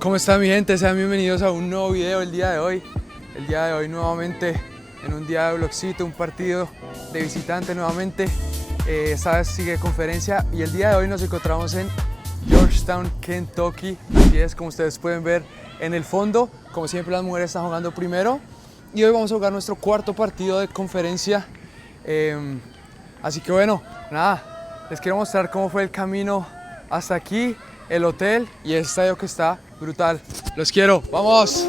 ¿Cómo está mi gente? Sean bienvenidos a un nuevo video el día de hoy. El día de hoy nuevamente en un día de vlogcito, un partido de visitante nuevamente. Esta vez sigue conferencia y el día de hoy nos encontramos en Georgetown, Kentucky. Así es, como ustedes pueden ver en el fondo. Como siempre las mujeres están jugando primero. Y hoy vamos a jugar nuestro cuarto partido de conferencia. Así que bueno, nada, les quiero mostrar cómo fue el camino hasta aquí, el hotel y el estadio que está brutal. Los quiero, ¡vamos!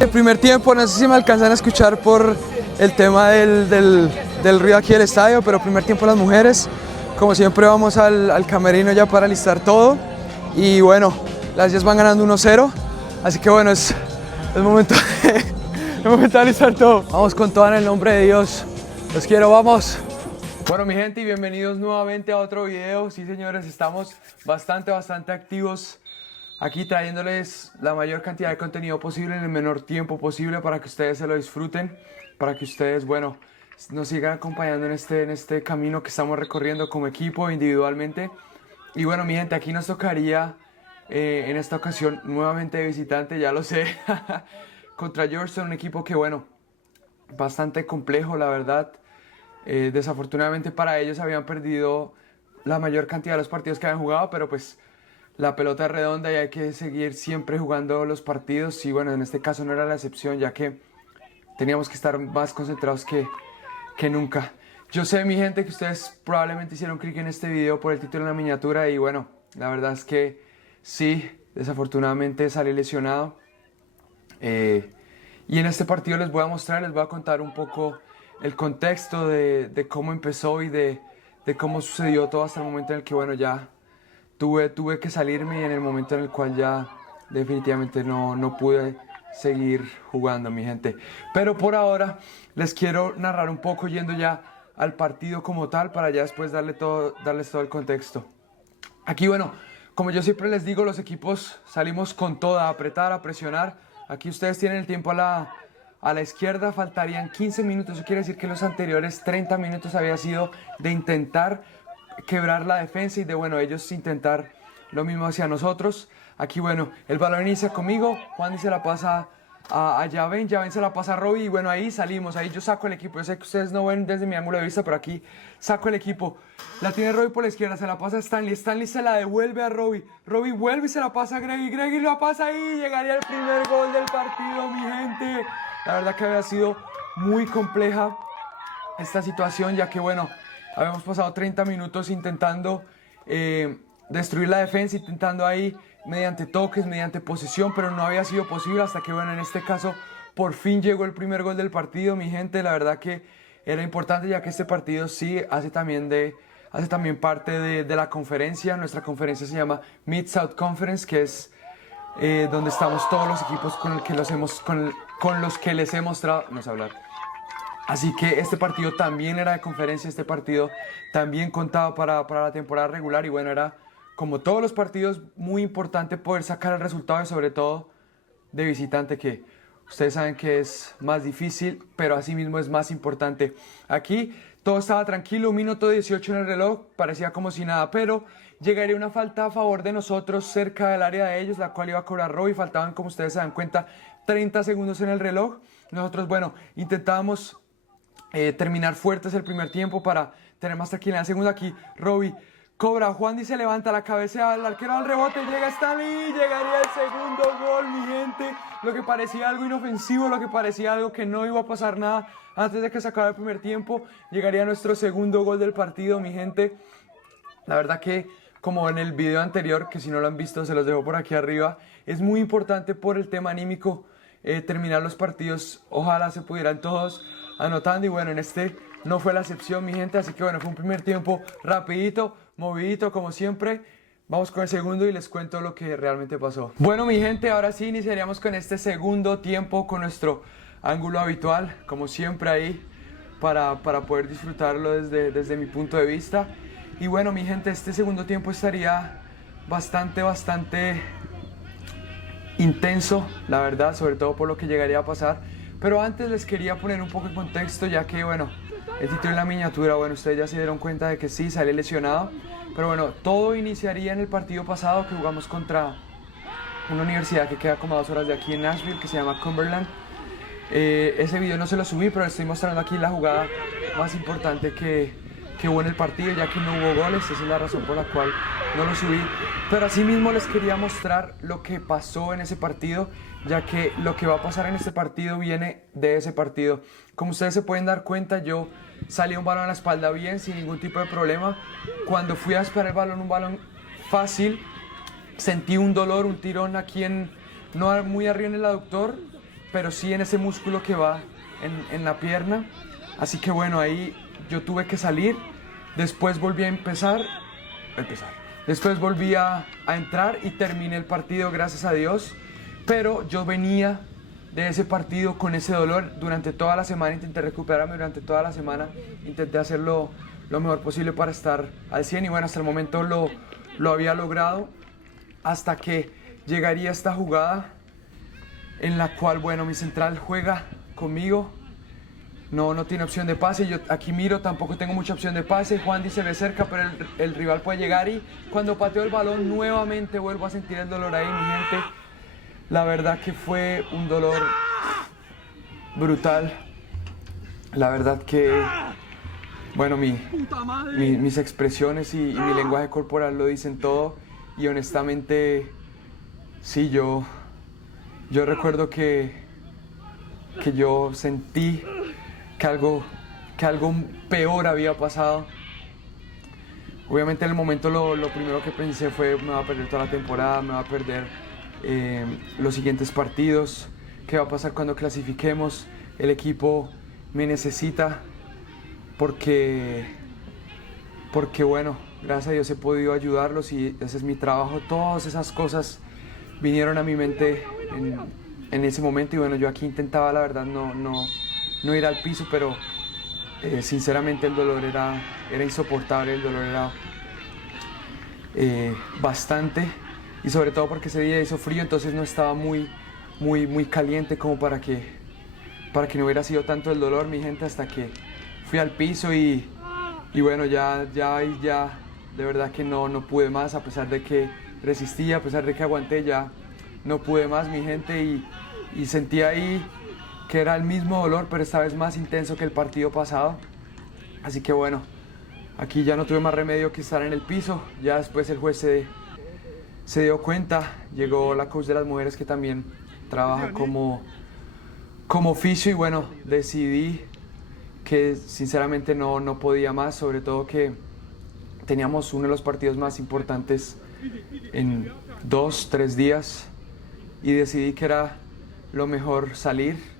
El primer tiempo, no sé si me alcanzan a escuchar por el tema del ruido aquí del estadio, pero primer tiempo las mujeres, como siempre vamos al camerino ya para alistar todo y bueno, las 10 van ganando 1-0, así que bueno, es el momento, el momento de alistar todo. Vamos con todo en el nombre de Dios, los quiero, vamos. Bueno mi gente y bienvenidos nuevamente a otro video. Sí señores, estamos bastante activos aquí trayéndoles la mayor cantidad de contenido posible en el menor tiempo posible para que ustedes se lo disfruten, para que ustedes, bueno, nos sigan acompañando en este camino que estamos recorriendo como equipo, individualmente. Y bueno, mi gente, aquí nos tocaría en esta ocasión nuevamente de visitante, ya lo sé, contra Georgetown, un equipo que, bueno, bastante complejo, la verdad. Desafortunadamente para ellos habían perdido la mayor cantidad de los partidos que habían jugado, pero pues la pelota es redonda y hay que seguir siempre jugando los partidos y bueno, en este caso no era la excepción ya que teníamos que estar más concentrados que nunca. Yo sé mi gente que ustedes probablemente hicieron clic en este video por el título en la miniatura y bueno, la verdad es que sí, desafortunadamente salí lesionado y en este partido les voy a mostrar, les voy a contar un poco el contexto de cómo empezó y de cómo sucedió todo hasta el momento en el que bueno ya tuve que salirme y en el momento en el cual ya definitivamente no pude seguir jugando, mi gente. Pero por ahora les quiero narrar un poco yendo ya al partido como tal para ya después darles todo el contexto. Aquí, bueno, como yo siempre les digo, los equipos salimos con toda, a apretar, a presionar. Aquí ustedes tienen el tiempo a la izquierda, faltarían 15 minutos. Eso quiere decir que los anteriores 30 minutos había sido de intentar quebrar la defensa y de, bueno, ellos intentar lo mismo hacia nosotros. Aquí, bueno, el balón inicia conmigo, Juan se la pasa a Javen se la pasa a Robbie y bueno, ahí salimos, ahí yo saco el equipo. Yo sé que ustedes no ven desde mi ángulo de vista, pero aquí saco el equipo. La tiene Robbie por la izquierda, se la pasa a Stanley se la devuelve a Robbie vuelve y se la pasa a Greggy la pasa ahí, llegaría el primer gol del partido, mi gente. La verdad que había sido muy compleja esta situación, ya que bueno, habíamos pasado 30 minutos intentando destruir la defensa, intentando ahí mediante toques, mediante posesión, pero no había sido posible hasta que, bueno, en este caso por fin llegó el primer gol del partido, mi gente. La verdad que era importante ya que este partido sí hace también parte de la conferencia. Nuestra conferencia se llama Mid-South Conference, que es donde estamos todos los equipos con los que les he mostrado, no sé hablar. Así que este partido también era de conferencia, este partido también contaba para la temporada regular y bueno, era como todos los partidos muy importante poder sacar el resultado y sobre todo de visitante, que ustedes saben que es más difícil, pero asimismo es más importante. Aquí todo estaba tranquilo, 1:18 en el reloj, parecía como si nada, pero llegaría una falta a favor de nosotros cerca del área de ellos, la cual iba a cobrar Robbie. Faltaban, como ustedes se dan cuenta, 30 segundos en el reloj. Nosotros, bueno, intentábamos terminar fuertes el primer tiempo para tener más tranquilidad en el segundo. Aquí Robbie Cobra, Juandi se levanta, la cabeza al arquero al rebote, llega Stanley, llegaría el segundo gol, mi gente. Lo que parecía algo inofensivo, lo que parecía algo que no iba a pasar nada antes de que se acabe el primer tiempo, llegaría nuestro segundo gol del partido, mi gente. La verdad que, como en el video anterior, que si no lo han visto se los dejo por aquí arriba, es muy importante por el tema anímico terminar los partidos. Ojalá se pudieran todos anotando y bueno, en este no fue la excepción, mi gente. Así que bueno, fue un primer tiempo rapidito, movidito como siempre. Vamos con el segundo y les cuento lo que realmente pasó. Bueno, mi gente, ahora sí iniciaríamos con este segundo tiempo con nuestro ángulo habitual, como siempre ahí, para poder disfrutarlo desde mi punto de vista. Y bueno, mi gente, este segundo tiempo estaría bastante intenso, la verdad, sobre todo por lo que llegaría a pasar. Pero antes les quería poner un poco en contexto, ya que, bueno, el título en la miniatura, bueno, ustedes ya se dieron cuenta de que sí, salí lesionado. Pero bueno, todo iniciaría en el partido pasado que jugamos contra una universidad que queda como a 2 horas de aquí en Nashville, que se llama Cumberland. Ese video no se lo subí, pero les estoy mostrando aquí la jugada más importante que hubo en el partido, ya que no hubo goles. Esa es la razón por la cual no lo subí. Pero asimismo les quería mostrar lo que pasó en ese partido, ya que lo que va a pasar en este partido viene de ese partido. Como ustedes se pueden dar cuenta, yo salí un balón a la espalda bien, sin ningún tipo de problema. Cuando fui a esperar el balón, un balón fácil, sentí un dolor, un tirón aquí no muy arriba en el aductor, pero sí en ese músculo que va en la pierna. Así que bueno, ahí yo tuve que salir. Después volví a empezar. Después volví a entrar y terminé el partido, gracias a Dios. Pero yo venía de ese partido con ese dolor durante toda la semana. Intenté recuperarme durante toda la semana. Intenté hacerlo lo mejor posible para estar al 100. Y bueno, hasta el momento lo había logrado. Hasta que llegaría esta jugada en la cual, bueno, mi central juega conmigo. No tiene opción de pase. Yo aquí miro, tampoco tengo mucha opción de pase. Juandi se ve cerca, pero el rival puede llegar. Y cuando pateo el balón, nuevamente vuelvo a sentir el dolor ahí, mi gente. La verdad que fue un dolor brutal. La verdad que, bueno, mis expresiones y mi lenguaje corporal lo dicen todo. Y honestamente, sí, yo recuerdo que yo sentí que algo peor había pasado. Obviamente en el momento lo primero que pensé fue: me va a perder toda la temporada, me va a perder los siguientes partidos, qué va a pasar cuando clasifiquemos, el equipo me necesita, porque bueno, gracias a Dios he podido ayudarlos y ese es mi trabajo. Todas esas cosas vinieron a mi mente en ese momento y bueno, yo aquí intentaba, la verdad, no ir al piso, pero sinceramente el dolor era insoportable, el dolor era bastante, y sobre todo porque ese día hizo frío, entonces no estaba muy caliente como para que no hubiera sido tanto el dolor, mi gente, hasta que fui al piso y bueno, ya de verdad que no pude más. A pesar de que resistí, a pesar de que aguanté, ya no pude más, mi gente, y sentí ahí que era el mismo dolor, pero esta vez más intenso que el partido pasado. Así que bueno, aquí ya no tuve más remedio que estar en el piso. Ya después el juez se dio cuenta, llegó la coach de las mujeres, que también trabaja como oficio, y bueno, decidí que sinceramente no podía más, sobre todo que teníamos uno de los partidos más importantes en 2-3 días, y decidí que era lo mejor salir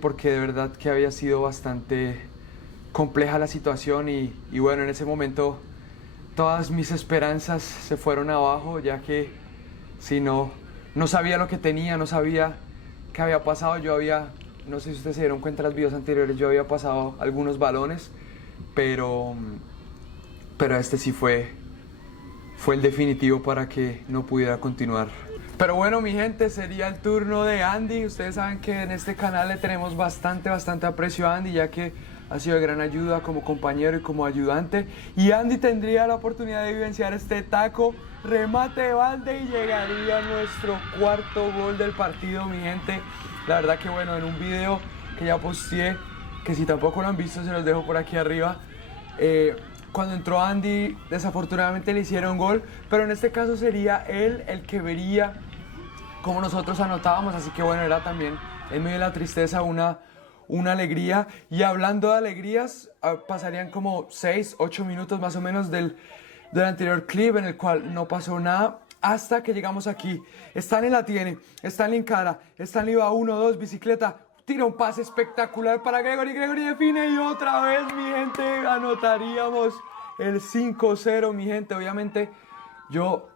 porque de verdad que había sido bastante compleja la situación, y bueno, en ese momento todas mis esperanzas se fueron abajo, ya que si no sabía lo que tenía, no sabía qué había pasado. No sé si ustedes se dieron cuenta en los videos anteriores, yo había pasado algunos balones, pero este sí fue el definitivo para que no pudiera continuar. Pero bueno, mi gente, sería el turno de Andy. Ustedes saben que en este canal le tenemos bastante aprecio a Andy, ya que ha sido de gran ayuda como compañero y como ayudante. Y Andy tendría la oportunidad de vivenciar este taco, remate de balde, y llegaría nuestro cuarto gol del partido, mi gente. La verdad que bueno, en un video que ya posteé, que si tampoco lo han visto se los dejo por aquí arriba, Cuando entró Andy, desafortunadamente le hicieron gol, pero en este caso sería él el que vería cómo nosotros anotábamos, así que bueno, era también en medio de la tristeza una alegría. Y hablando de alegrías, pasarían como 6, 8 minutos más o menos del anterior clip en el cual no pasó nada hasta que llegamos aquí. Stanley la tiene, Stanley encara, Stanley va 1, 2, bicicleta, tira un pase espectacular para Gregory, Gregory define y otra vez, mi gente, anotaríamos el 5-0, mi gente. Obviamente yo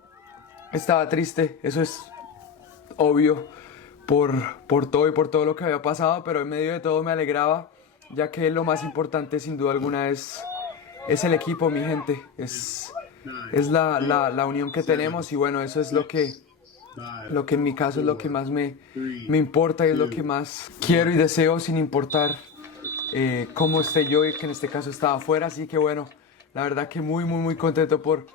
estaba triste, eso es obvio, por todo y por todo lo que había pasado, pero en medio de todo me alegraba, ya que lo más importante sin duda alguna es el equipo, mi gente, es la unión que tenemos, y bueno, eso es lo que en mi caso es lo que más me importa y es lo que más quiero y deseo, sin importar cómo esté yo, y que en este caso estaba afuera. Así que bueno, la verdad que muy contento por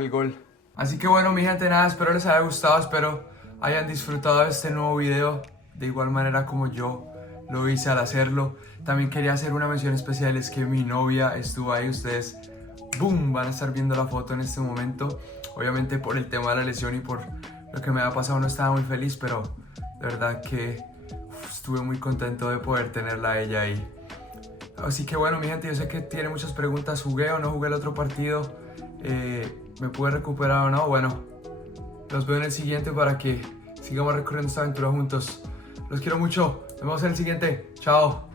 el gol. Así que bueno, mi gente, nada, espero les haya gustado, espero hayan disfrutado de este nuevo video de igual manera como yo lo hice al hacerlo. También quería hacer una mención especial, es que mi novia estuvo ahí. Ustedes, boom, van a estar viendo la foto en este momento. Obviamente por el tema de la lesión y por lo que me había pasado no estaba muy feliz, pero de verdad que estuve muy contento de poder tenerla a ella ahí. Así que bueno, mi gente, yo sé que tiene muchas preguntas. ¿Jugué o no jugué el otro partido? ¿Me pude recuperar o no? Bueno, los veo en el siguiente para que sigamos recorriendo esta aventura juntos. Los quiero mucho. Nos vemos en el siguiente. Chao.